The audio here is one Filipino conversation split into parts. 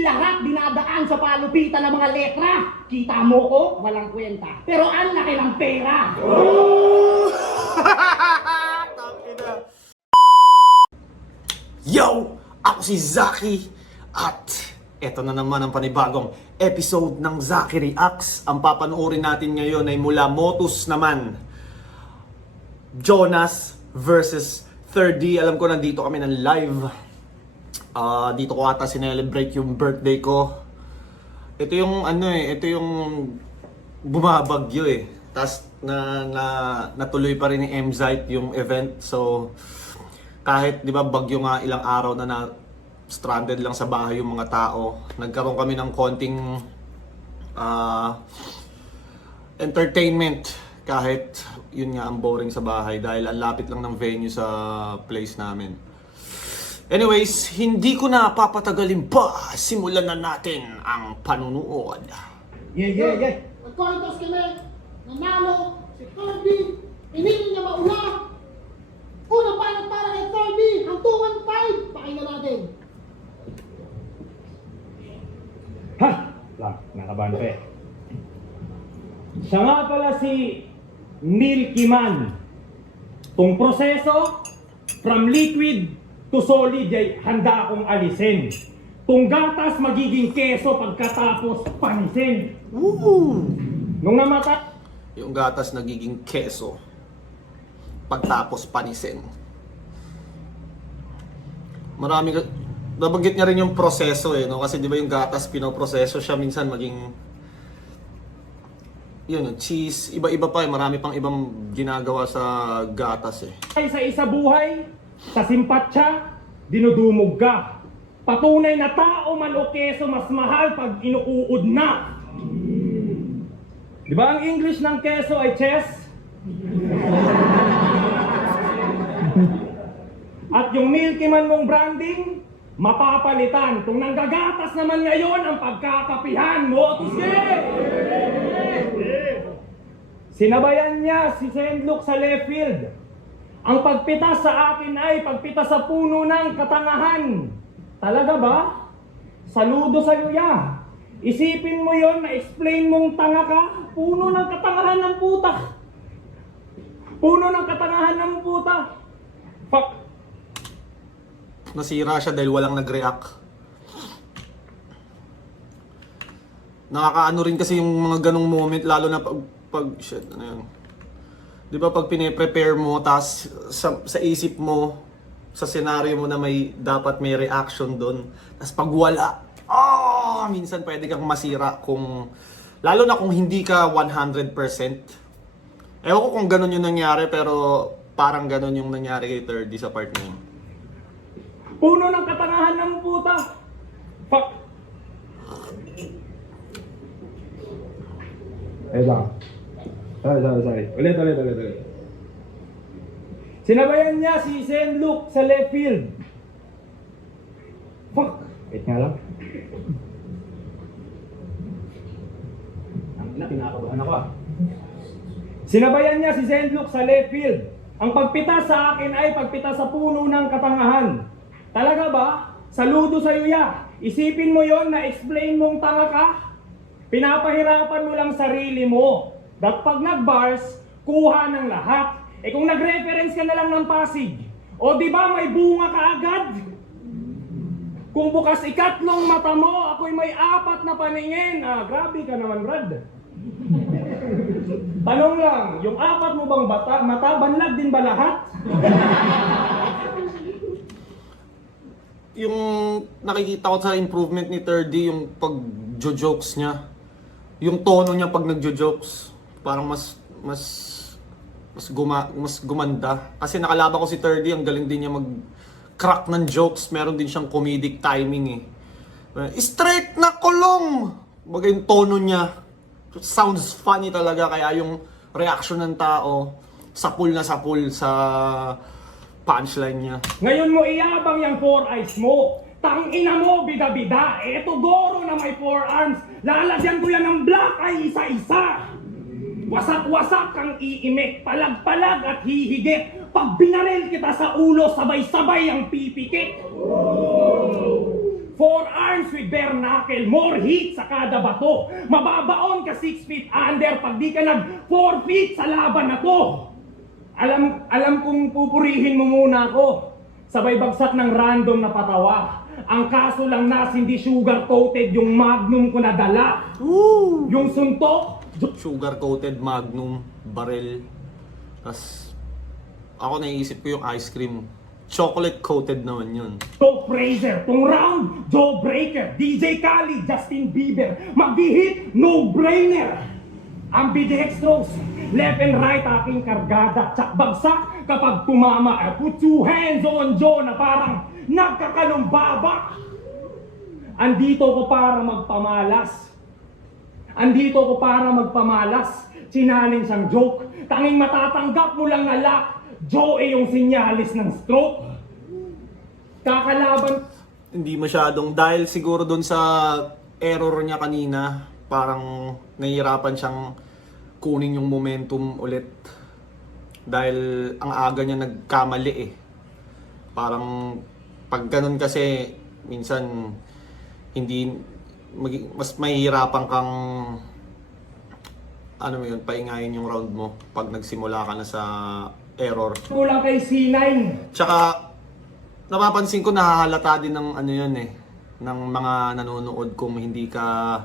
Hindi lahat dinadaan sa palupitan ng mga letra. Kita mo ko, walang kwenta. Pero ang laki ng pera. Yo! Ako si Zaki at eto na naman ang panibagong episode ng Zaki Reacts. Ang papanoorin natin ngayon ay mula Motus naman. Jonas versus 3D. Alam ko nandito kami ng live. Dito ko ata sinelebrate yung birthday ko. Ito yung ito yung bumabagyo eh. Tapos natuloy pa rin ni Mzite yung event. So kahit 'di ba bagyo nga ilang araw na stranded lang sa bahay yung mga tao, nagkaroon kami ng konting entertainment kahit yun nga ang boring sa bahay dahil ang lapit lang ng venue sa place namin. Anyways, hindi ko na papatagalin pa. Simulan na natin ang panunood. Yeah. Nagkontos kami, nanalo, si Kirby, pinili niya mauna. Unang pilot para kay Kirby, ang 215, pakinggan natin. Ha! Lang, nakabante. Siya nga pala si Milky Man. Kung proseso, from liquid to solid ay handa akong alisin. Kung gatas magiging keso pagkatapos panisin. Woo! Nung namata... Yung gatas nagiging keso pagtapos panisin. Marami nabanggit niya rin yung proseso eh, no? Kasi di ba yung gatas pinoproseso siya minsan maging yun, cheese, iba-iba pa eh, marami pang ibang ginagawa sa gatas eh. Sa isa buhay, sa simpatsa, dinudumog ka. Patunay na tao man o keso mas mahal pag inuuod na. Di ba ang English ng keso ay chess? At yung Milky Man mong branding, mapapalitan. Kung nanggagatas naman ngayon ang pagkakapihan mo, sinabayan niya si Sendluk sa left field. Ang pagpitas sa akin ay pagpitas sa puno ng katangahan. Talaga ba? Saludo sa ya. Isipin mo yon na explain mong tanga ka. Puno ng katangahan ng puta. Puno ng katangahan ng puta. Fuck. Nasira siya dahil walang nag-react. Nakakaano rin kasi yung mga ganong moment, lalo na pag shit, ano yun. Di ba pag pine-prepare mo, tas sa isip mo, sa senaryo mo na dapat may reaction doon, tas pag wala, minsan pwede kang masira kung, lalo na kung hindi ka 100%. Ewan ko kung ganon yung nangyari, pero parang ganon yung nangyari kay 3D sa part na yun. Puno ng katangahan ng puta. Fuck. Sorry. Ulit. Sinabayan niya si Sendluk sa left field. Fuck. Wait nga lang. Ang pinakabahan ako. Sinabayan niya si Sendluk sa left field. Ang pagpitas sa akin ay pagpitas sa puno ng katangahan. Talaga ba? Saludo sa ya. Isipin mo yon na explain mong tanga ka. Pinapahirapan mo lang sarili mo. That pag nag-bars, kuha ng lahat. Eh kung nag-reference ka na lang ng Pasig, o di ba may bunga ka agad? Kung bukas ikatlong mata mo, ako'y may 4 na paningin. Grabe ka naman, Brad. Tanong lang, yung 4 mo bang mata, banlag din ba lahat? Yung nakikita ko sa improvement ni 3D, yung pag-jokes niya. Yung tono niya pag nagjo-jokes, parang mas gumanda. Kasi nakalaban ko si 3D, ang galing din niya mag-crack ng jokes. Meron din siyang comedic timing eh. Straight na kulong! Baga yung tono niya, sounds funny talaga. Kaya yung reaction ng tao, sapul sa punchline niya. Ngayon mo iyabang yung 4 eyes mo. Tangina mo, bida-bida. Eto goro na may 4 arms. Lalagyan ko yan ng black eye isa-isa. Wasak-wasak kang iimik, palag-palag at hihigit. Pag binaril kita sa ulo, sabay-sabay ang pipikit. 4 arms with bare knuckle, more heat sa kada bato. Mababaon ka 6 feet under pag di ka nag 4 feet sa laban na to. Alam kong pupurihin mo muna ako. Sabay bagsak ng random na patawa. Ang kaso lang nas hindi sugar-coated yung magnum ko na dala. Yung suntok, Sugar-coated Magnum, barrel. Tas ako naiisip ko yung ice cream. Chocolate-coated naman yun. Joe Frazier, tong round, Joe Breaker, DJ Khaled, Justin Bieber, mag-hit, no-brainer. Ambidextrous, left and right aking kargada, tsak bagsak kapag tumama. Put two hands on Joe na parang nagkakalumbaba. Andito ko para magpamalas. Andito ko para magpamalas. Challenge ang joke. Tanging matatanggap mo lang na lock. Joe yung sinyalis ng stroke. Kakalaban. Hindi masyadong, dahil siguro dun sa error niya kanina, parang nahihirapan siyang kunin yung momentum ulit. Dahil ang aga niya nagkamali eh. Parang pag ganun kasi, minsan hindi, mas mahihirapan kang ano mo yun, paingayin yung round mo pag nagsimula ka na sa error. Kulang kay C9. Tsaka napapansin ko nahahalata din ng ano yun eh, ng mga nanonood kung hindi ka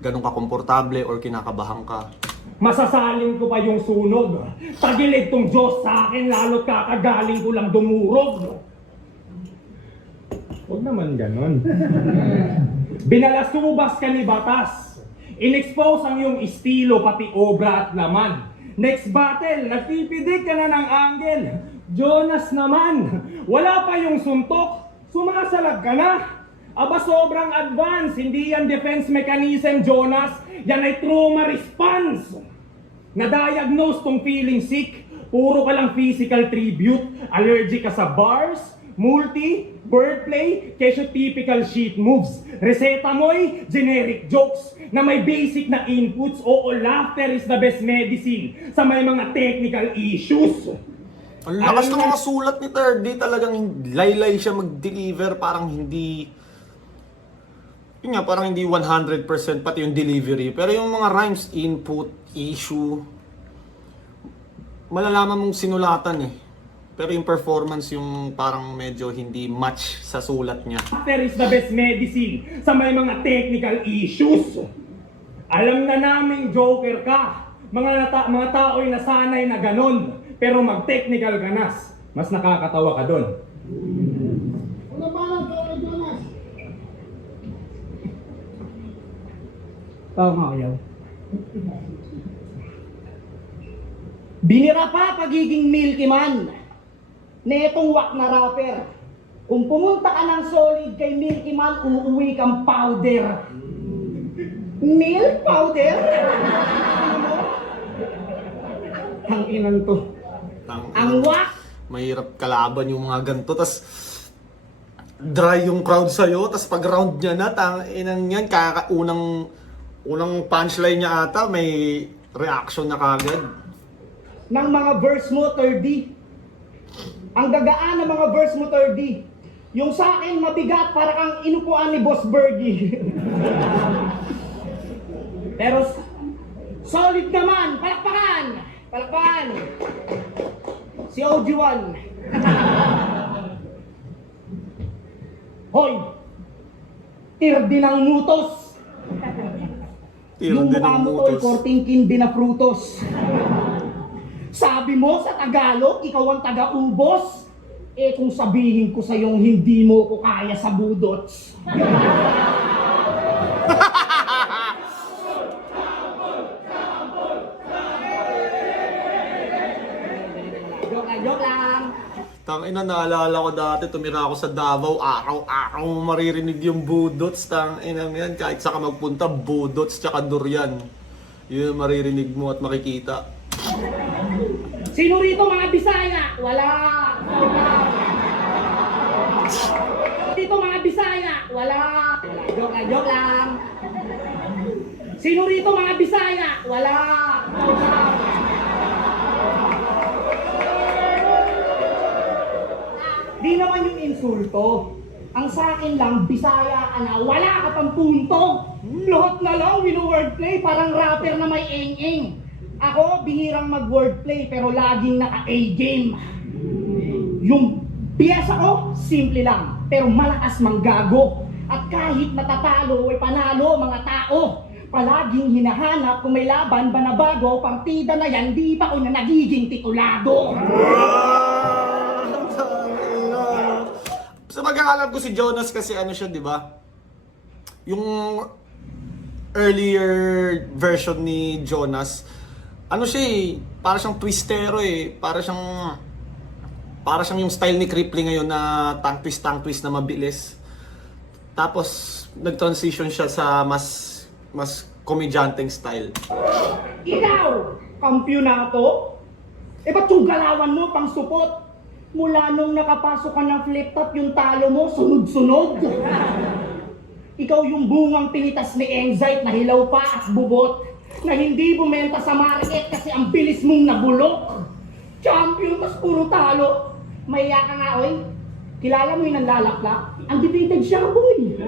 ganun ka komportable or kinakabahan ka. Masasalin ko pa yung sunog. Tagilid tong Diyos sa akin, lalo't kakagaling ko lang dumurog. Huwag naman ganon. Binalasubas ka ni batas. In-expose ang iyong estilo, pati obra at laman. Next battle, nagpipidik ka na ng angle. Jonas naman, wala pa yung suntok, sumasalag ka na. Aba sobrang advance, hindi yan defense mechanism, Jonas. Yan ay trauma response. Na-diagnose tong feeling sick, puro ka lang physical tribute. Allergic ka sa bars, multi, wordplay, kesyo typical sheet moves. Reseta mo'y generic jokes na may basic na inputs. Oo, laughter is the best medicine sa may mga technical issues. Ang lakas ng mga sulat ni Third D, talagang laylay siya mag-deliver, parang hindi, yun nga, parang hindi 100% pati yung delivery. Pero yung mga rhymes, input, issue, malalaman mong sinulatan eh. Pero yung performance, yung parang medyo hindi match sa sulat niya. Laughter is the best medicine sa may mga technical issues. Alam na naming joker ka. Mga tao'y nasanay na ganon. Pero mag-technical ka na, mas nakakatawa ka doon. Una ba lang kay Jonas? Oo nga kayo. Binira pa pagiging Milky Man. Netong wak na rapper. Kung pumunta ka ng solid kay Milky Man, uuwi kang powder. Milk powder? Ang inan to. Ang wak! Mahirap kalaban yung mga ganito, tas dry yung crowd sa'yo, tas pag round niya na, inang yan, unang punchline niya ata, may reaction na kagad. Ng mga verse mo, 30. Ang gagaan ng mga verse mo, 30. Yung sa akin, mabigat, para kang inupuan ni Boss Bergie. Pero, solid naman! Palakpakan! Palakpakan! Si OG1. Hoy! Tirdi ng mutos! Yung Tirdi ng mukha mo mutos. to'y kortingkin din na prutos. Sabi mo sa Tagalog, ikaw ang taga-ubos. Eh kung sabihin ko sa'yong hindi mo ko kaya sa budots. Joke lang. Tangina, naalala ko dati, tumira ako sa Davao, araw-araw mo maririnig yung budots. Tangina yan, kahit saan ka magpunta, budots tsaka durian. Yun ang maririnig mo at makikita. Sino rito mga Bisaya? Wala. Dito mga Bisaya? Wala. Joke lang. Sino rito mga Bisaya? Wala. Di naman yung insulto. Ang sa akin lang, Bisaya ka na, wala ka pang punto. Lahat na lang, wino-wordplay, parang rapper na may eng-eng. Ako, bihirang mag-wordplay, pero laging naka-A-game. Yung piyesa ko, simple lang, pero malakas manggago. At kahit matatalo, ay panalo mga tao. Palaging hinahanap kung may laban ba na bago, partida na yan, di pa ko na nagiging titulado. Sa pagkakalam ko si Jonas kasi ano siya, di ba? Yung earlier version ni Jonas, ano siya eh, para siyang twistero eh, para siyang yung style ni Crippling ngayon na tank twist na mabilis. Tapos nag-transition siya sa mas komedyanteng style. Ikaw, kampyonato? Eh ba't yung galawan mo pang supot? Mula nung nakapasok ka ng flip top, yung talo mo, sunod-sunod. Ikaw yung bungang pinitas ni Enzyte na hilaw pa at bubot, na hindi bumenta sa market kasi ang bilis mong nabulok. Champion, tas puro talo. Mahiya ka nga, oy. Kilala mo yung nanlalaklak? Ang defeated siya, boy.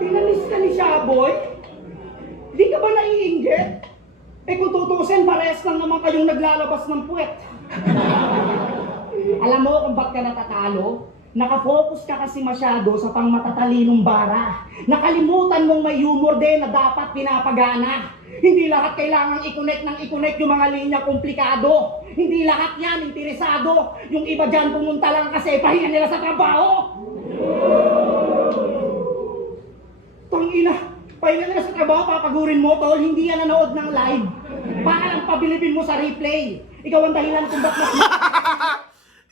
Tinanis ka ni Shaboy? Di ka ba naiinggit? Eh kung tutusin, parehas lang naman kayong naglalabas ng puwet. Alam mo kung ba't ka natatalo? Nakafocus ka kasi masyado sa pangmatatalinong bara. Nakalimutan mong may humor din na dapat pinapagana. Hindi lahat kailangang i-connect yung mga linya komplikado. Hindi lahat yan interesado. Yung iba dyan pumunta lang kasi pahinga nila sa trabaho. Tangina! Pahinga nila sa trabaho, papagurin mo, tol. Hindi yan nanood ng live. Para lang pabilibin mo sa replay. Ikaw ang dahilan kung ba't mas...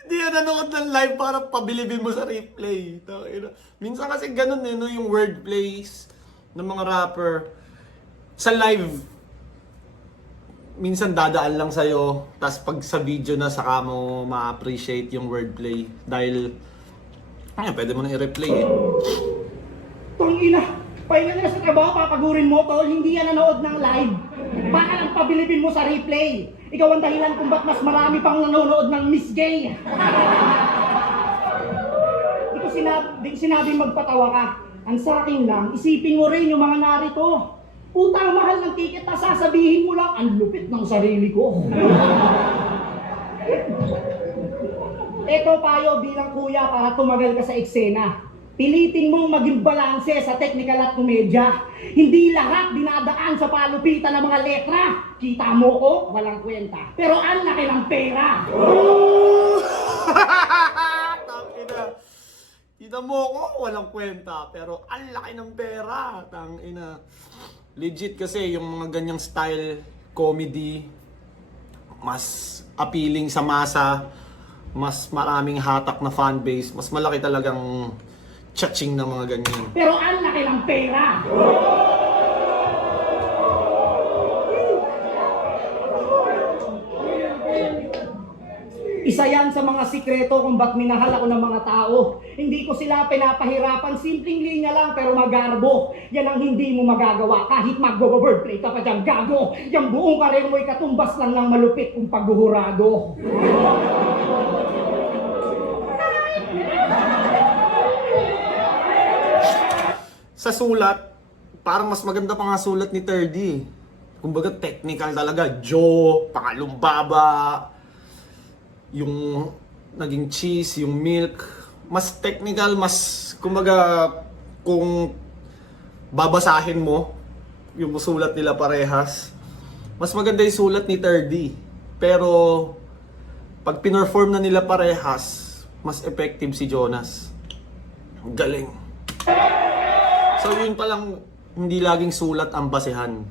Hindi yan nanood ng live para pabilibin mo sa replay. Minsan kasi ganun eh, no, yung wordplays ng mga rapper. Sa live, minsan dadaan lang sa'yo, tas pag sa video na saka mo ma-appreciate yung wordplay. Dahil, pwede mo na i-replay eh. Tangina! Pahinga nila sa trabaho, papagurin mo, tol. Hindi yan nanood ng live. Para lang pabilibin mo sa replay. Ikaw ang dahilan kung ba't mas marami pang nanonood ng Miss Gay. Di ko sinabing magpatawa ka. Ang sa akin lang, isipin mo rin yung mga narito. Utang mahal ng ticket na sasabihin mo lang, ang lupit ng sarili ko. Ito payo bilang kuya para tumagal ka sa eksena. Pilitin mong maging balanse sa technical at komedya. Hindi lahat dinadaan sa palupitan ng mga letra. Kita mo ko, walang kwenta. Pero ang laki ng pera. Tangina. Kita mo ko, walang kwenta. Pero ang laki ng pera. Tangina. Legit kasi yung mga ganyang style comedy, mas appealing sa masa, mas maraming hatak na fanbase, mas malaki talagang chaching ng mga ganyan. Pero ang laki ng pera. Isa yan sa mga sikreto kung ba't minahal ako ng mga tao. Hindi ko sila pinapahirapan, simpleng linya lang pero magarbo. Yan ang hindi mo magagawa kahit mag-wordplay ka pa dyan, gago. Yung buong karir mo'y katumbas lang ng malupit kung paghuhurado. Sa sulat, parang mas maganda pa nga sulat ni 30. Kumbaga technical talaga. Joe, pangalumbaba, yung naging cheese, yung milk. Mas technical, mas kumbaga kung babasahin mo yung sulat nila parehas, mas maganda yung sulat ni 30. Pero pag pinerform na nila parehas, mas effective si Jonas. Galing. So yun palang hindi laging sulat ang basehan.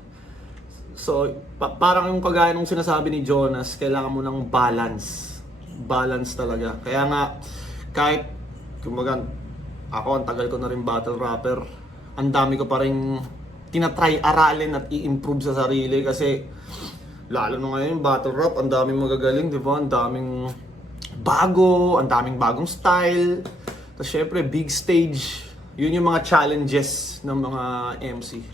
So parang yung kagaya ng sinasabi ni Jonas, kailangan mo ng balance. Balance talaga. Kaya nga kahit kumbaga ako ang tagal ko na rin battle rapper, ang dami ko pa rin tinatry aralin at i-improve sa sarili kasi lalo na ngayon battle rap, ang daming magagaling, di ba? Ang daming bago, ang daming bagong style. Tapos syempre big stage. Yun yung mga challenges ng mga MC.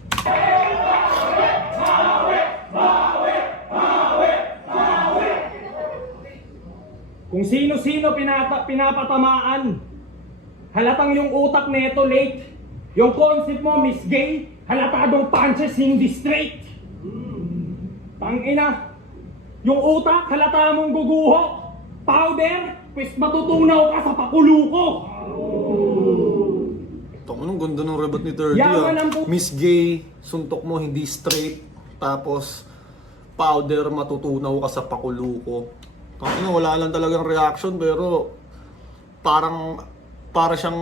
kung sino-sino pinapatamaan. Halatang yung utak neto late. Yung concept mo, Miss Gay, halatadong punches hindi straight. Tangina, yung utak, halata mong guguho. Powder, pues matutunaw ka sa pakuluko. Tong anong ganda ng rebut ni 30 Yaman ang Miss Gay, suntok mo hindi straight. Tapos, powder, matutunaw ka sa pakuluko. Tangina, wala lang talagang reaction pero para siyang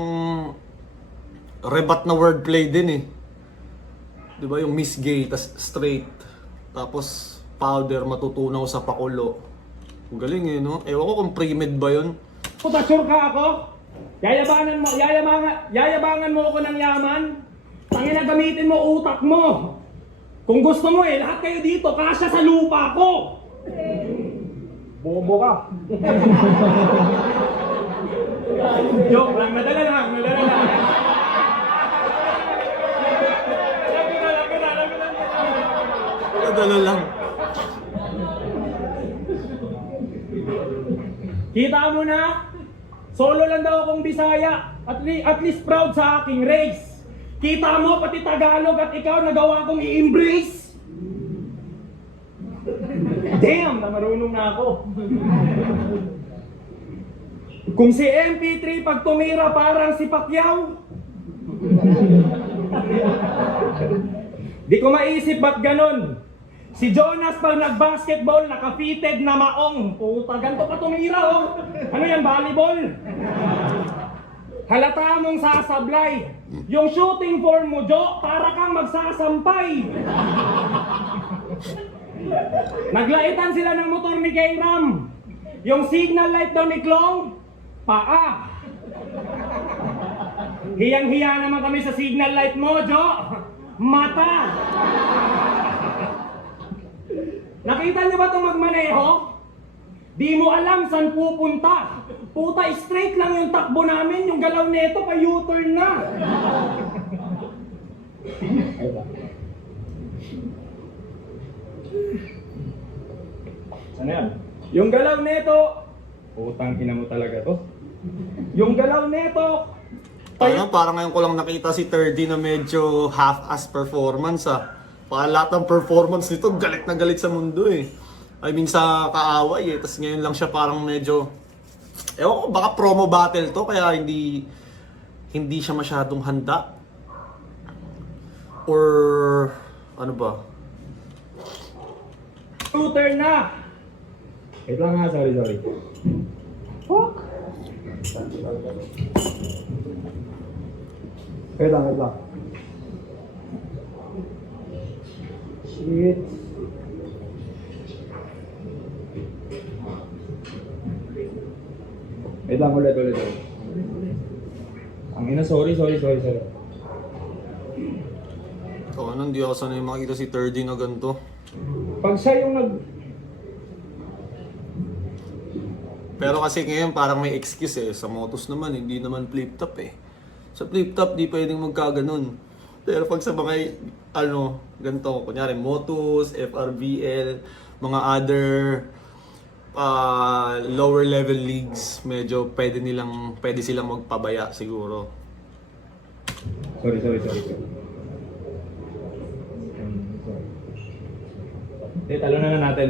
rebat na wordplay din eh. 'Di ba yung Miss Gay tas straight tapos powder matutunaw sa pakulo. Ang galing eh no. Ewan ko kung pre-med ba 'yun. Puta, sure ka ako? Yayabangan mo ako ng yaman? Tangina, gamitin mo utak mo. Kung gusto mo eh, lahat kayo dito, kasya sa lupa ko. Bobo ka. Joke lang, nadala lang. Nadala lang. Kita mo na? Solo lang daw akong Bisaya. At least proud sa aking race. Kita mo, pati Tagalog at ikaw nagawa kong i-embrace. Damn, na marunong na ako. Kung si MP3 pag tumira parang si Pacquiao. Di ko maisip ba't ganon. Si Jonas pag nag-basketball, naka-fitted na maong. Puta, ganito pa tumira oh. Ano yan, volleyball? Halata mong sasablay. Yung shooting form mo, Jo, para kang magsasampay. Naglaitan sila ng motor ni Kairam. Yung signal light daw ni Klong, paa. Hiyang-hiya naman kami sa signal light mo, Jo. Mata. Nakita niyo ba itong magmaneho? Di mo alam saan pupunta. Puta, straight lang yung takbo namin. Yung galaw neto, pa U-turn na. Ano yan? Yung galaw neto, putang ina mo talaga to. Yung galaw neto, Parang ngayon ko lang nakita si 30 na medyo half-ass performance ah. Parang lahat ng performance nito galit na galit sa mundo eh. I mean sa kaaway eh. Tapos ngayon lang siya parang medyo... Ewan ko, baka promo battle to kaya hindi siya masyadong handa. Or ano ba? U-turn na. Wait lang ha, sorry. Fuck. Wait lang. Shit. Wait lang, ulit. Ang ina, sorry. So ano, hindi ako sanay makita si 30 na ganito. Pag siya yung Pero kasi ngayon parang may excuse eh. Sa Motos naman, hindi naman flip-top eh. Sa flip-top, di pwedeng magkaganon. Pero pag sa mga, ganito, kunyari, Motos, FRBL, mga other lower level leagues, medyo pwede silang magpabaya siguro. Sorry. Talunan na natin.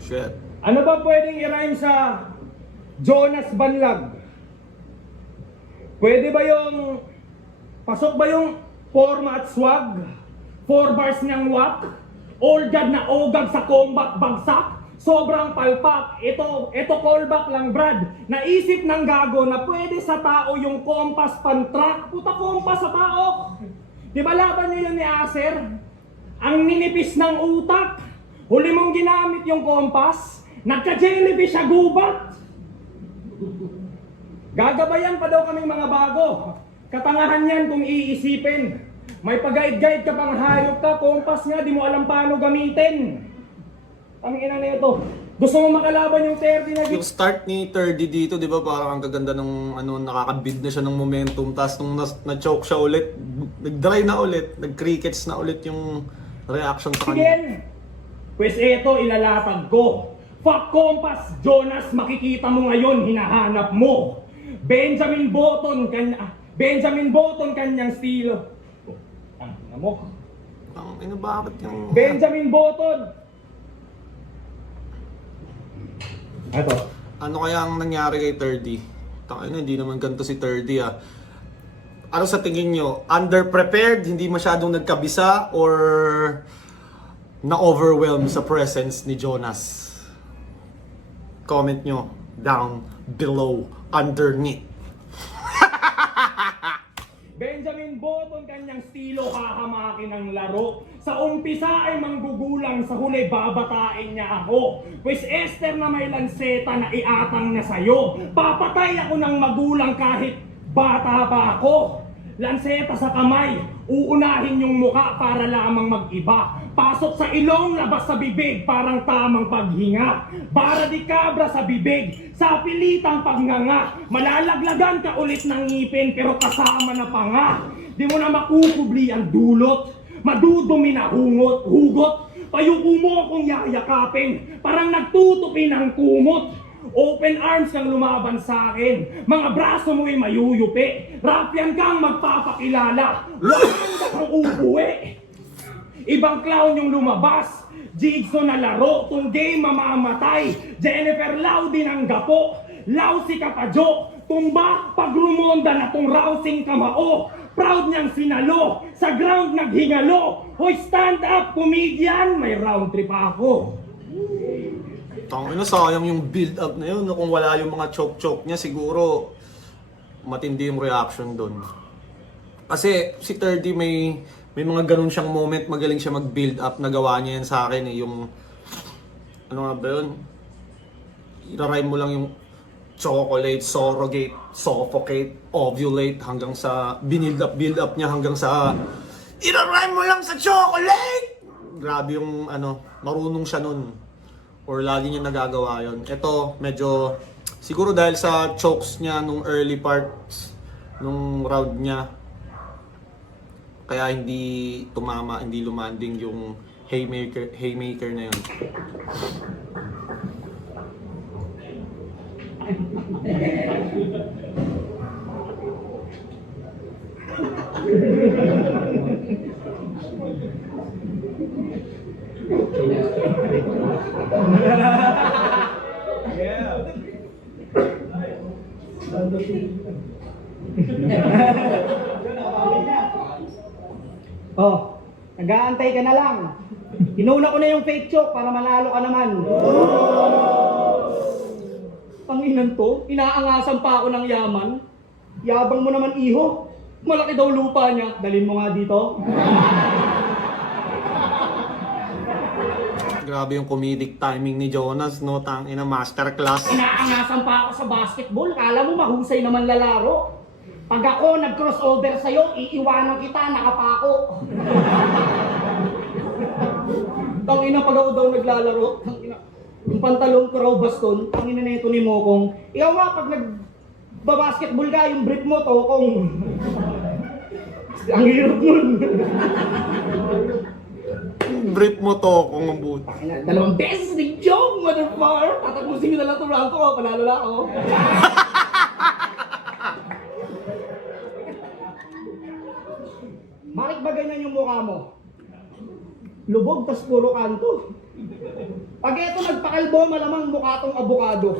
Shit. Ano ba pwedeng i-rhyme sa Jonas Banlag? Pwede ba yung... Pasok ba yung forma at swag? 4 bars niyang wak? All God na ogag sa combat bagsak? Sobrang palpak. Ito callback lang, Brad. Naisip ng gago na pwede sa tao yung kompas pantrack. Puta, kompas sa tao. Di ba laban niyo yun ni Acer? Ang ninipis ng utak. Huli mong ginamit yung kompas. Nagka-jellyfish siya gubat. Gagabayan pa daw kaming mga bago. Katangahan yan kung iisipin. May pag-guide-guide ka pang hayop ka. Kompas nga, di mo alam paano gamitin. Ang ina na ito. Gusto mo makalaban yung 30 na Yung start ni 30 dito, di ba, parang ang gaganda ng nakakabid na siya ng momentum. Tapos nung na-choke siya ulit, nag-dry na ulit, nag-crickets na ulit yung reaction sa kanya. Again, pues eto ilalatag ko. Fuck Compass, Jonas, makikita mo ngayon, hinahanap mo. Benjamin Button kanyang estilo. Ano mo? Ang ina, bakit yung... Benjamin Button. Ito. Ano kaya ang nangyari kay 30? Tangina, hindi naman ganito si 30 ah. Ano sa tingin nyo? Underprepared? Hindi masyadong nagkabisa? Or na-overwhelm sa presence ni Jonas? Comment nyo down below, underneath. Benjamin Button kanyang estilo, hahamakin ang laro. Sa umpisa ay manggugulang, sa huli babatain niya ako. Pues Esther na may lanseta na iatang na sa'yo. Papatay ako ng magulang kahit bata pa ako. Lanseta sa kamay, uunahin yung muka para lamang mag-iba. Pasok sa ilong, labas sa bibig, parang tamang paghinga. Bara di kabra sa bibig, sa pilitang pagnganga. Malalaglagan ka ulit ng ngipin, pero kasama na panga. Di mo na makukubli ang dulot, madudumi na hugot. Payuko mo akong yayakapin, parang nagtutupi ng kumot. Open arms kang lumaban sa akin, mga braso mo'y mayuyupi. Rafyan kang magpapakilala, walang kang uuwi. Ibang clown yung lumabas, Jigsaw na laro, tong game mamamatay. Jennifer Lau din ang gapo, Lau si Kapadyo, tumba pag rumonda na tong rousing kamao. Proud niyang sinalo, sa ground naghingalo. Hoy, stand up comedian, may round trip ako. Tangina, sayang yung build up na yun. Kung wala yung mga choke-choke niya, siguro matindi yung reaction doon. Kasi si 30 may mga ganun siyang moment, magaling siya mag-build up. Nagawa niya yan sa akin eh, yung ano nga ba yun? I-rhyme mo lang yung chocolate, surrogate, suffocate, ovulate hanggang sa build up niya hanggang sa i-rhyme mo lang sa chocolate! Grabe yung ano, marunong siya nun. Or lagi niya nagagawa yon. Ito, medyo, siguro dahil sa chokes niya nung early parts, nung round niya, kaya hindi tumama, hindi lumanding yung haymaker na yun. Oh, nag-aantay ka na lang. Inuna ko na yung fake choke para manalo ka naman. Panginan to, inaangasan pa ako ng yaman. Yabang mo naman, iho. Malaki daw lupa niya. Dalhin mo nga dito. Grabe yung comedic timing ni Jonas, no? Tangina, masterclass. Inaangasan pa ako sa basketball. Kala mo mahusay naman lalaro. Pag ako nag-crossover sa'yo, iiwanan kita, nakapako. Tangina, pag ako daw naglalaro, tangina, yung pantalon ko raw baston, tangina na ito ni Mokong. Ikaw nga, pag nagbabasketball ka, yung brief mo, tokong. Ang hirap nun. Brief mo to kung mabuti. Tangina, 2 beses ni Joe, motherfucker! Tatapusin ko na lang itong round ko, panalo na ako. Bakit ba ganyan yung mukha mo? Lubog, tas puro kanto. Pag ito nagpakalbo, malamang mukha tong abukado.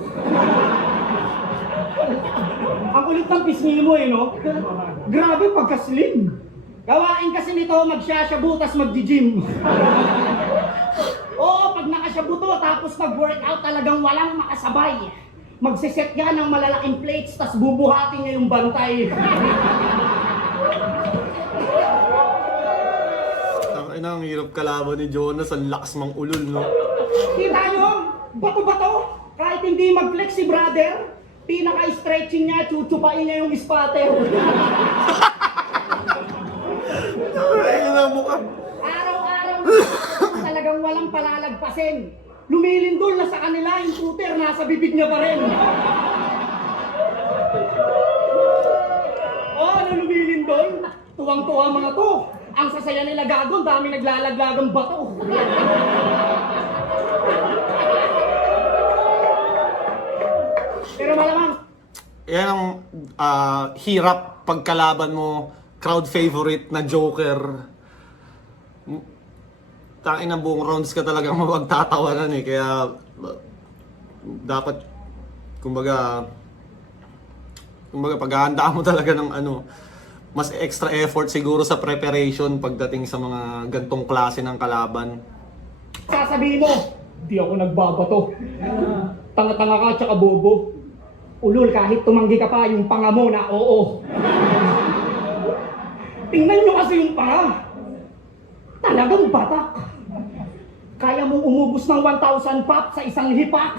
Ang kulit ng pisngi mo eh, no? Grabe, pagka-slim. Gawain kasi nito, magsasyabu, tas mag-gym. Oo, pag nakasyabu to, tapos mag-workout, talagang walang makasabay. Magsiset ka ng malalaking plates, tas bubuhatin niya yung bantay. Tangina, ang hirap kalaban ni Jonas, ang lakas mang ulol, no? Kita nyo? Bato-bato? Kahit hindi mag-flex si brother, pinaka-stretching niya, chuchupain niya yung spatter. Ayun na mukha. Araw-araw talagang walang palalagpasin. Lumilindol na sa kanila, yung shooter nasa bibig niya pa rin. Oh, ano lumilindol? Tuwang-tuwa mga to. Ang sasaya nila gagon, dami naglalaglagang bato. yan ang hirap pagkalaban mo, crowd favorite na Joker. Tangin ng buong rounds ka talagang mapagtatawanan eh. Kaya dapat kumbaga paghahandaan mo talaga ng mas extra effort siguro sa preparation pagdating sa mga gantong klase ng kalaban. Sasabihin mo, di ako nagbabato. Tanga-tanga ka tsaka bobo. Ulul, kahit tumanggi ka pa, yung panga mo na oo. Tingnan nyo kasi yung panga. Talagang batak. Kaya mong umubos ng 1,000 pop sa isang hipak.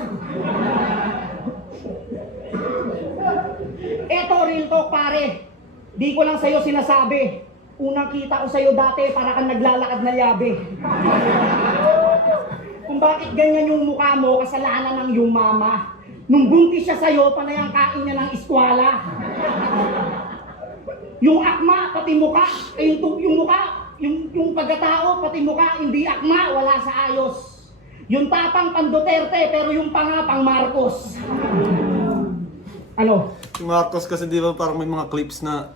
Eto, real talk pare. Di ko lang sa'yo sinasabi. Unang kita ko sa'yo dati, para kang naglalakad na yabe. Kung bakit ganyan yung mukha mo, kasalanan ng iyong mama. Nung buntis siya sa'yo, panay ang kain niya ng eskwala. Yung akma, pati mukha, yung mukha, yung pagkatao, pati mukha, hindi akma, wala sa ayos. Yung tapang pang Duterte, pero yung panga pang Marcos. Ano? Si Marcos kasi di ba parang may mga clips na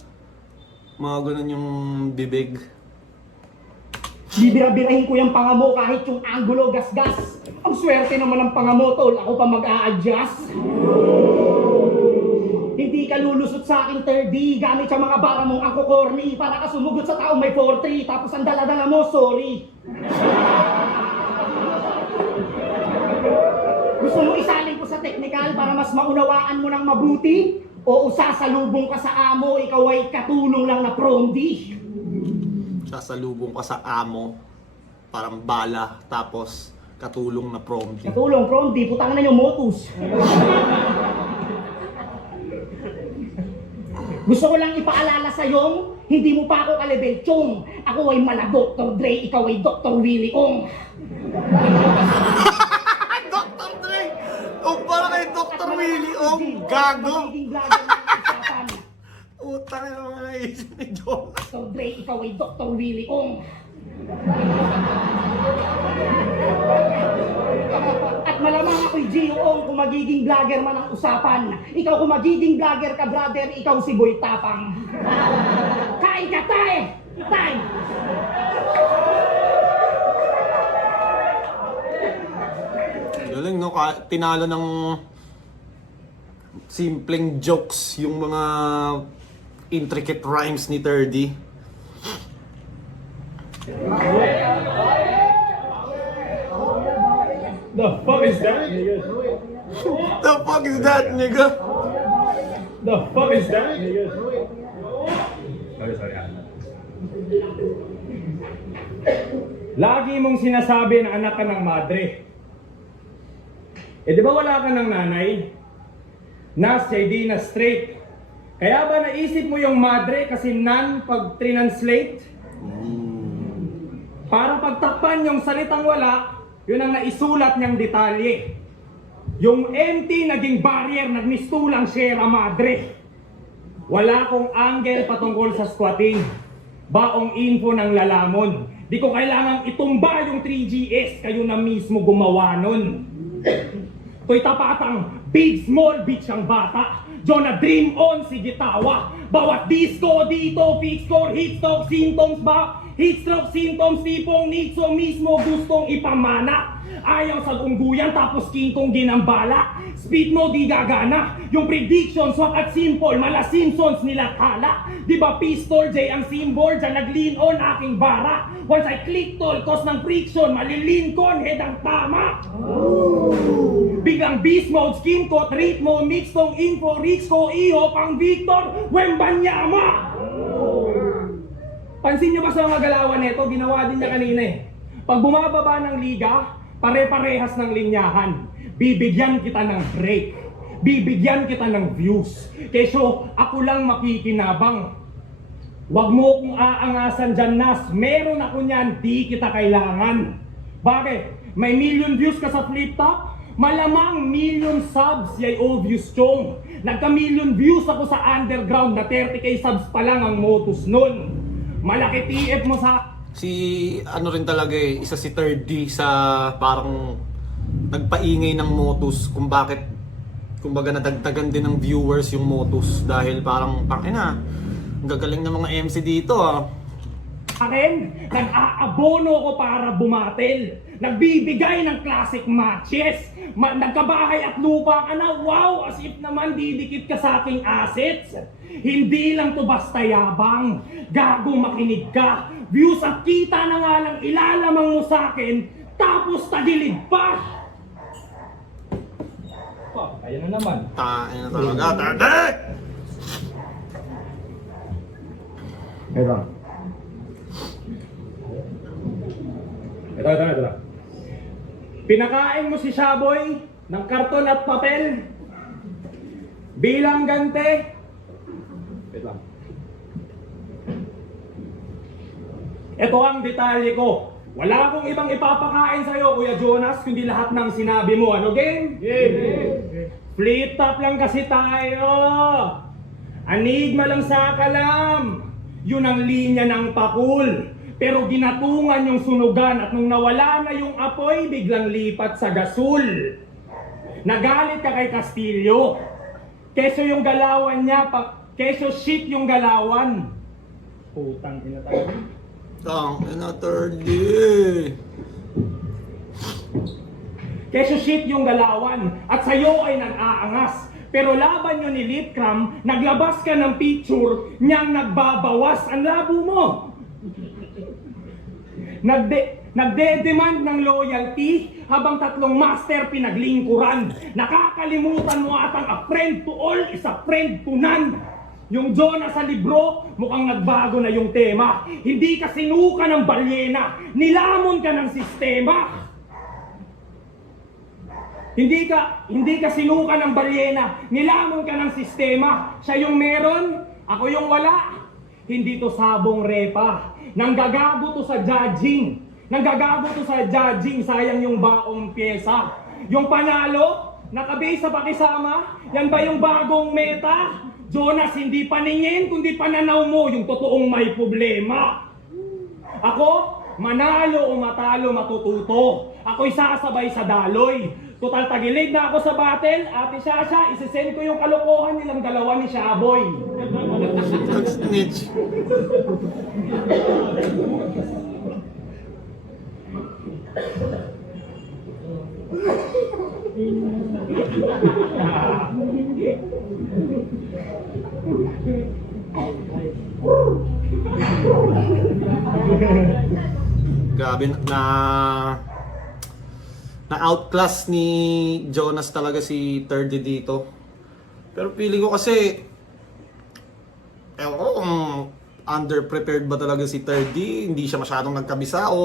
mga ganun yung bibig. Bibira-birahin ko yung panga mo kahit yung angulo gas-gas. Ang swerte naman ng panga mo, tol. Ako pa mag-a-adjust. Hindi ka lulusot sa akin, 3D. Gamit sa mga bara mong angko-corny para ka sumugot sa taong may 4-3. Tapos ang dala-dala mo, sorry. Gusto mo isalin ko sa technical para mas maunawaan mo ng mabuti? O sasalubong ka sa amo, ikaw ay katulong lang na promdi? Sasalubong ka sa amo, parang bala, tapos katulong na prompt. Katulong, promdi, putang na yung motus. Gusto ko lang ipaalala sa'yo, hindi mo pa ako ka-level chong. Ako ay mala Dr. Dre, ikaw ay Dr. Willie Ong. Dr. Dre! O parang kay Dr. Willie Ong, gago! Magiging vlogger ng usapan. Utang yung mga naisip ni John. Dr. Dre, ikaw ay Dr. Willie Ong. At malamang ako'y Gio Ong kung magiging vlogger man ang usapan. Ikaw kung magiging vlogger ka, brother, ikaw si Boy Tapang. Kain ka, tayo! Tayo! Galing no, tinalo ng simpleng jokes yung mga intricate rhymes ni 30. The fuck is that? The fuck is that, nigga? The fuck is that? Sorry. Lagi mong sinasabi na anak ka ng madre. Eh di ba wala ka ng nanay? Nasya di na straight. Kaya ba naisip mo yung madre kasi nan pag translate? Para pagtakpan yung salitang wala, yun ang naisulat niyang detalye. Yung empty naging barrier, nagmistulang Sierra Madre. Wala akong angle patungkol sa squatting. Baong info ng lalamon. Di ko kailangang itumba yung 3GS, kayo na mismo gumawa nun. To'y tapatang big small bitch ang bata. Jonah dream on si gitawa. Bawat disco dito, fix score, hit stroke, symptoms ba? Heat stroke, symptoms, tipong nitso mismo gustong ipamana. Ayaw sa ungguyan tapos king kong ginambala. Speed mo di gagana. Yung predictions wak at simple, mala Simpsons nila tala. Di ba pistol J ang symbol, dyan nag-lean on aking bara. Once I click tol, cause ng friction, malilinkon, head ang tama. Biglang beast mode, skin coat, ritmo, mix tong info, Rix ko, iho, pang Victor, Wembanyama! Pansin niyo ba sa mga galawan nito, ginawa din niya kanina eh. Pag bumababa ng liga, pare-parehas ng linyahan. Bibigyan kita ng break. Bibigyan kita ng views. Keso, ako lang makikinabang. Huwag mo kong aangasan dyan, Nas. Meron ako niyan, di kita kailangan. Bakit? May million views ka sa flip top? Malamang million subs, yay obvious chong. Nagka-million views ako sa underground na 30k subs pa lang ang motus nun. Malaki TF mo sa... Si ano rin talaga eh, isa si 3D sa parang nagpaingay ng motus kung bakit kumbaga nadagdagan din ng viewers yung Motus dahil parang ang gagaling ng mga MC dito ah. Akin, nag-aabono ko para bumatil. Nagbibigay ng classic matches. Nagkabahay at lupa ka na. Wow! As if naman didikit ka sa aking assets. Hindi lang to basta yabang. Gago, makinig ka. Views at kita na nga lang ilalamang mo sa akin. Tapos tagilid pa. Kaya na naman. Tain na talaga, target! Ito. Pinakain mo si Shaboy ng karton at papel bilang gante. Wait lang. Ito ang detalye ko. Wala akong ibang ipapakain sa'yo, Kuya Jonas, kundi lahat ng sinabi mo. Ano, game? Flip top lang kasi tayo. Anigma lang sa kalam. Yun ang linya ng pakul. Pero ginatungan yung sunugan at nung nawala na yung apoy, biglang lipat sa gasul. Nagalit ka kay Castillo. Keso yung galawan niya, keso shit yung galawan. Putang ina talaga. Tang ina 30. Keso shit yung galawan at sa'yo ay nag-aangas. Pero laban nyo ni Lipcram, naglabas ka ng picture niyang nagbabawas ang labo mo. Nagde-demand ng loyalty habang tatlong master pinaglingkuran. Nakakalimutan mo atang a friend to all is a friend to none. Yung Jonah sa libro, mukhang nagbago na yung tema. Hindi ka sinuka ng balyena, nilamon ka ng sistema. Hindi ka sinuka ng balyena, nilamon ka ng sistema. Siya yung meron, ako yung wala. Hindi to sabong repa. Nanggagago to sa judging. Sayang yung baong pyesa. Yung panalo, nakabase sa pakisama, yan ba yung bagong meta? Jonas, hindi paningin, kundi pananaw mo yung totoong may problema. Ako, manalo o matalo matututo. Ako'y sasabay sa daloy. Total tagilid na ako sa battle, Ate Shasha, isisend ko yung kalokohan nilang dalawa ni Shaboy. Snitch. Grabe na outclass ni Jonas talaga si 30 dito. Pero feeling ko kasi ewan ko kung underprepared ba talaga si 30, hindi siya masyadong nagkabisa o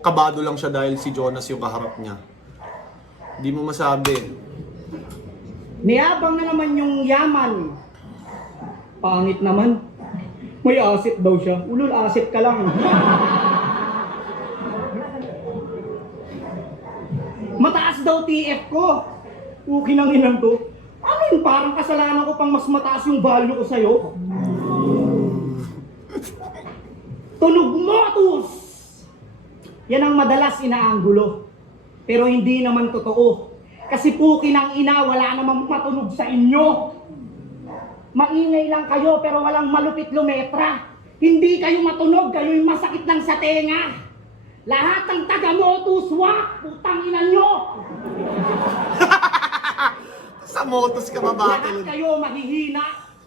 kabado lang siya dahil si Jonas yung kaharap niya. Hindi mo masabi. Niyabang na naman yung yaman. Pangit naman. May asset daw siya. Ulul, asset ka lang. Mataas daw TF ko. Uki ng inang to. Amin, parang kasalanan ko pang mas mataas yung value ko sa'yo. Tunog motus! Yan ang madalas inaanggulo. Pero hindi naman totoo. Kasi puki ng ina, wala namang matunog sa inyo. Maingay lang kayo pero walang malupit lumetra. Hindi kayo matunog, kayo'y masakit lang sa tenga. Lahat ng taga-motus, wak! Putang ina nyo! Sa Motus ka ba battle? Lahat kayo mahihina.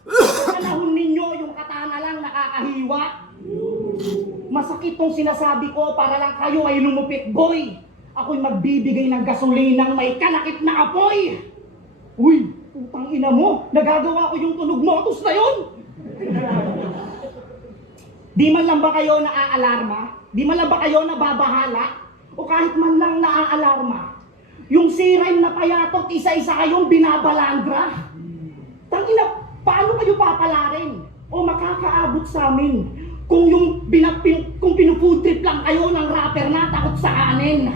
Sa panahon ninyo, yung katana lang nakakahiwa. Masakit tong sinasabi ko para lang kayo ay lumupit, boy. Ako'y magbibigay ng gasolinang may kalakip na apoy. Uy, putang ina mo, nagagawa ko yung tunog motus na yun. Di man lang ba kayo naaalarma? Di man lang ba kayo nababahala? O kahit man lang naaalarma? Yung siren na payatot, isa-isa kayong binabalandra? Tangina, paano kayo papalarin? O makakaabot sa amin? Kung yung kung pinufood trip lang kayo ng rapper na takot sa kanin.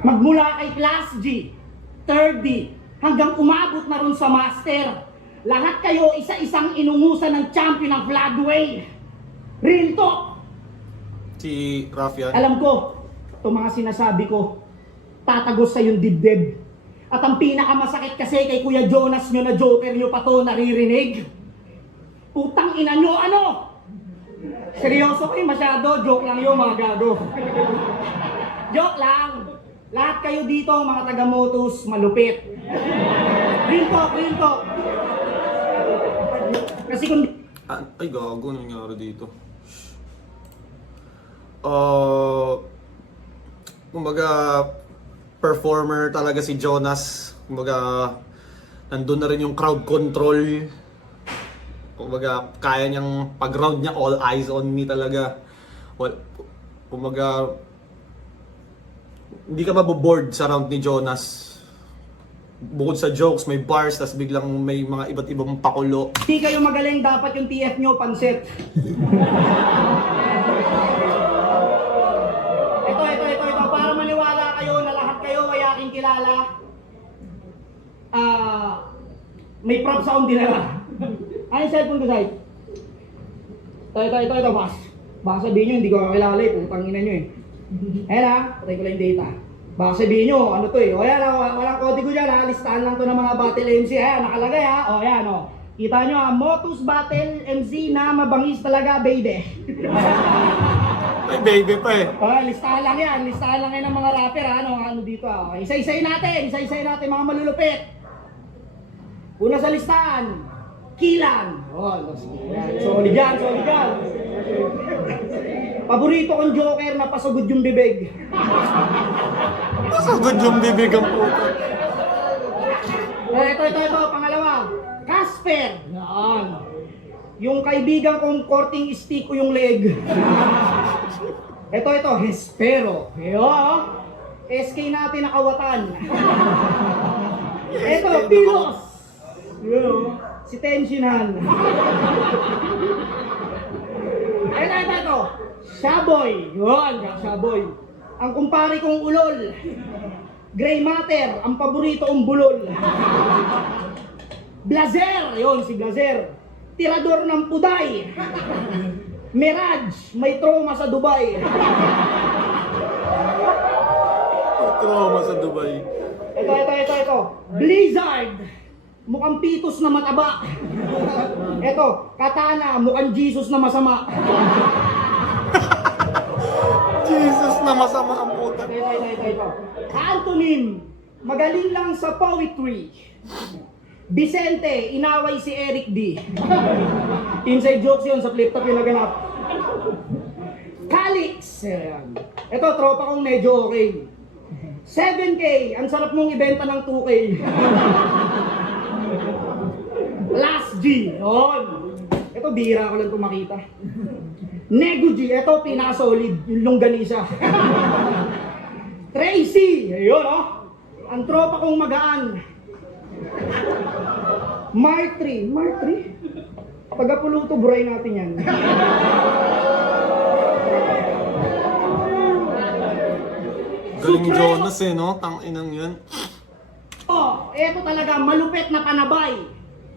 Magmula kay Class G, 3D, hanggang umabot na ron sa Master. Lahat kayo isa-isang inungusan ng champion ng Floodway. Real talk! Si Rafian. Alam ko, itong mga sinasabi ko, tatagos sa yung dibdib. At ang pinakamasakit kasi kay Kuya Jonas nyo na joker nyo pa to naririnig. Putang ina nyo, ano? Seryoso kayo masyado, joke lang yun mga gago. Joke lang. Lahat kayo dito, mga taga-motos, malupit. Real talk. Kasi kung Ay, gago, ano nangyari dito? Kumbaga, performer talaga si Jonas. Kumbaga, nandun na rin yung crowd control. Kumbaga, kaya niyang pag-round niya, all eyes on me talaga. Well, kumbaga, hindi ka maboboard sa round ni Jonas. Bukod sa jokes, may bars, tas biglang may mga iba't ibang pakulo. hindi kayo magaling, dapat yung TF nyo, pansit. Ito. Para maniwala kayo na lahat kayo ay aking kilala. May prop sound din na. Ano yung cellphone ko, Sai? Ito, boss. Baka sabihin nyo, hindi ko kakilala eh. Putang ina nyo eh. Ayan ha, patay ko lang yung data. Baka sabihin nyo, ano to eh. O yan ha, walang kodigo dyan ha. Listahan lang to ng mga battle MC. Ayan, nakalagay ha. O yan o. Kita nyo ha, Motus Battle MC na mabangis talaga, baby. Ay, baby pa eh. Listahan lang yan ng mga rapper ha. Ano dito ha. Isa-isay natin mga malulupit. Una sa listahan, Kilan. Solid yan. Paborito kong joker na pasugod yung bibig. Masagod yung bibig ang puto. Ito, pangalawa, Casper. Yan. Yung kaibigan kong korting stick ko yung leg. Ito, Hespero. Yo, SK natin na kawatan. Ito, Pilos. Yo, si Tenshinhan. Ito, Shaboy. Yun, Shaboy. Ang kumpare kong ulol. Gray Matter, ang paborito kong bulol. Blazer, yun si Blazer. Tirador ng Puday. Mirage, may trauma sa Dubai. Trauma sa Dubai. Ito. Blizzard, mukhang pitos na mataba. Ito, Katana, mukhang Jesus na masama. Jesus na masama ang puto. Ito. Antonym, magaling lang sa poetry. Vicente, inaway si Eric D. Inside jokes yun, sa flip top yung naganap. Calix, ito, tropa kong medyo okay. 7K, ang sarap mong ibenta ng 2K. Last G, yun. Ito, bihira ko lang ito makita. Nego G, ito, pinaka-solid, yung longganisa. Tracy, ayun oh. Ang tropa kong magaan. Martry? Pagapuluto, buray natin yan. Galing Jonas eh, no? Tang-inang yan. Eto talaga, malupit na panabay.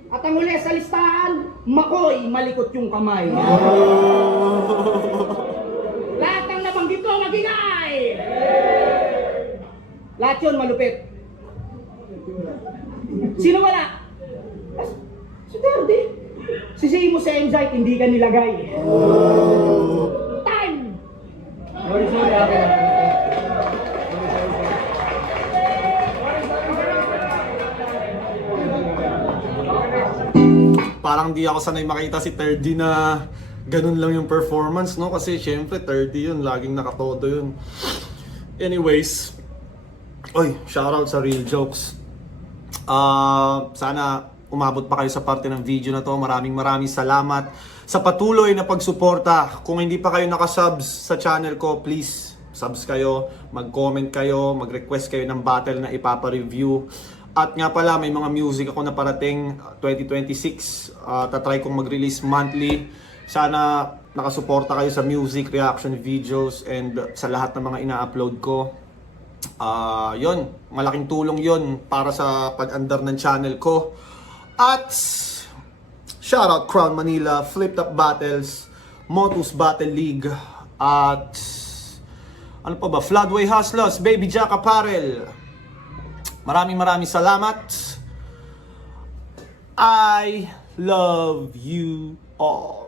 At ang uli sa listahan, Makoy, malikot yung kamay. Lahat ng nabanggit ko, magingay! Lahat yun, malupit. Sino wala? Si Derdy. Si Simo sa Enzyte, hindi ka nilagay. Time! Parang di ako sanay makita si 30 na ganun lang yung performance, no? Kasi syempre 30 yun, laging nakatodo yun. Anyways, shoutout sa Real Jokes. Sana umabot pa kayo sa parte ng video na to. Maraming salamat sa patuloy na pagsuporta. Kung hindi pa kayo nakasubs sa channel ko, please subs kayo, mag-comment kayo, mag-request kayo ng battle na ipapa-review. At nga pala, may mga music ako na parating 2026. Tatry kong mag-release monthly. Sana nakasuporta kayo sa music, reaction videos, and sa lahat ng mga ina-upload ko. Yon, malaking tulong yon para sa pag-andar ng channel ko. At shoutout Crown Manila, Flip Top Battles, Motus Battle League, at ano pa ba, Floodway Hustlers, Baby Jack Apparel, Maraming salamat. I love you all.